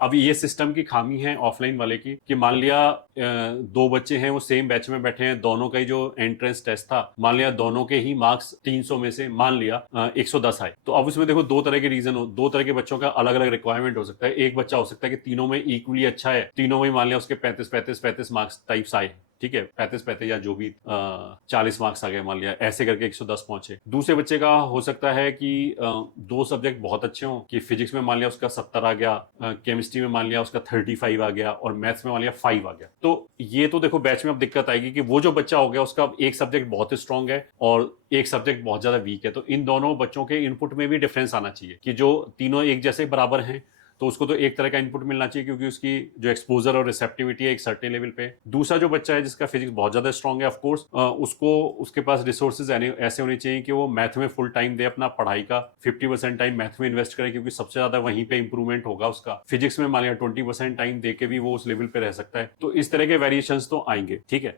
अब ये सिस्टम की खामी है ऑफलाइन वाले की कि मान लिया दो बच्चे हैं, वो सेम बैच में बैठे हैं, दोनों का ही जो एंट्रेंस टेस्ट था, मान लिया दोनों के ही मार्क्स 300 में से मान लिया 110 आए, तो अब उसमें देखो दो तरह के रीजन हो, दो तरह के बच्चों का अलग अलग रिक्वायरमेंट हो सकता है। एक बच्चा हो सकता है कि तीनों में इक्वली अच्छा है, तीनों में मान लिया उसके 35 मार्क्स टाइप्स आए, ठीक है, 35 या जो भी 40 मार्क्स आ गए मान लिया, ऐसे करके 110 पहुंचे। दूसरे बच्चे का हो सकता है कि दो सब्जेक्ट बहुत अच्छे हों, कि फिजिक्स में मान लिया उसका 70 आ गया, केमिस्ट्री में मान लिया उसका 35 आ गया, और मैथ्स में मान लिया 5 आ गया। तो ये तो देखो बैच में अब दिक्कत आएगी कि वो जो बच्चा हो गया उसका एक सब्जेक्ट बहुत स्ट्रांग है और एक सब्जेक्ट बहुत ज्यादा वीक है, तो इन दोनों बच्चों के इनपुट में भी डिफरेंस आना चाहिए कि जो तीनों एक जैसे बराबर हैं तो उसको तो एक तरह का इनपुट मिलना चाहिए, क्योंकि उसकी जो एक्सपोजर और रिसेप्टिविटी है एक सर्टेन लेवल पे। दूसरा जो बच्चा है जिसका फिजिक्स बहुत ज्यादा स्ट्रांग है, ऑफ कोर्स उसको उसके पास रिसोर्सेज ऐसे होने चाहिए कि वो मैथ में फुल टाइम दे, अपना पढ़ाई का 50% टाइम मैथ में इन्वेस्ट करे, क्योंकि सबसे ज्यादा वहीं पे इंप्रूवमेंट होगा उसका। फिजिक्स में मान लिया 20% टाइम दे के भी वो उस लेवल पे रह सकता है। तो इस तरह के वेरिएशन तो आएंगे, ठीक है।